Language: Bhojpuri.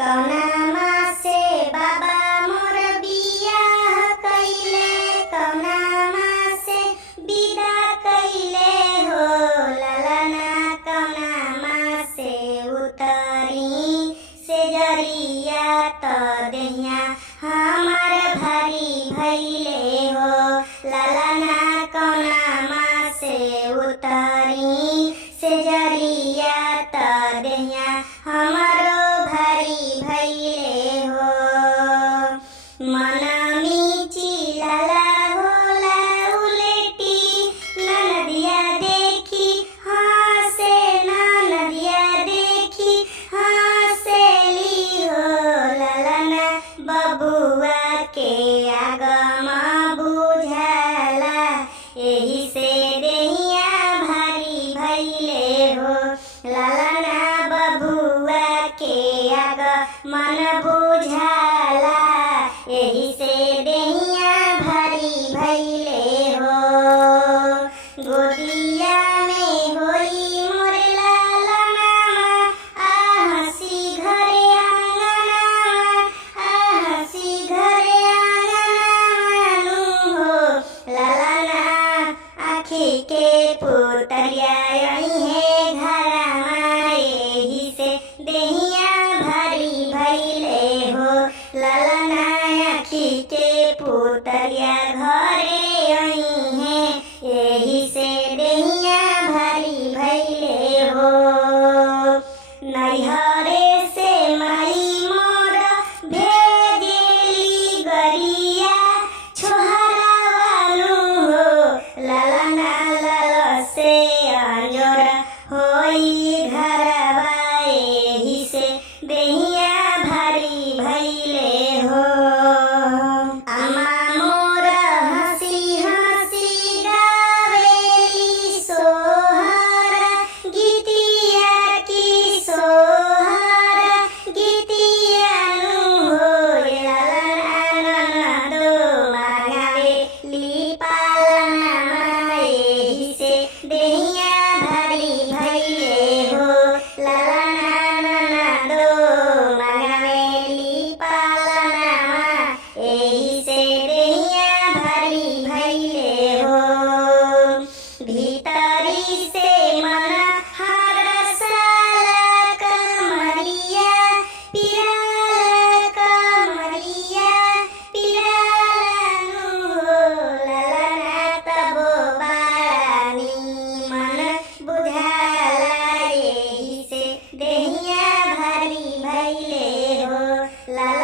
कौनामा से बाबा मोर बियाह कइले, कौनामा से विदा कइले हो ललना, कौनामा से उतरी से जरिया त देहिया हमार भारी भइले हो ललना, कौनामा से उतरी से जरिया त देहिया हमारो भारी भइले हो। मनमी चिलाला होला उलेटी ननदिया देखी हंसे, ननदिया देखी हंसेली हो ललना, बबुआ के आगमा बुझाला एही से देहिया भारी भइले हो ललना, बबुआ के आगमन बुझाला एही से देहिया भारी भइले हो। गोदिया में होई मोर लालनामा, आहसी घरे आंगनामा, आहसी घरे आंगनामा हो ललना, आँखी के पुतरिया है घरमा एही से देहिया भारी भइले हो ललना, आँखी के पुतरिया घरे आई है एही से देहिया भारी भइले हो। नैहरे से माई मोर भेजेली गरिया छोहरावानु हो ललना, लल से अंजोर होई घरवा एही से देहिया भारी भइले हो। अम्मा मोर हंसी हंसी गावेली सोहर गीतिया की सोहर गीतिया नु हो ललना, ननदो मांगावेली पालनामा एही से देहिया भारी भइले हो ललना, ननदो मांगावेली पालनामा एही से देहिया भारी भइले हो। भीतरी से मन हरसाला कमरिया पिराला, कमरिया पिराला नु हो ललना, तबो बानी मन बुझाला एही से देहिया भारी भइले हो ललना।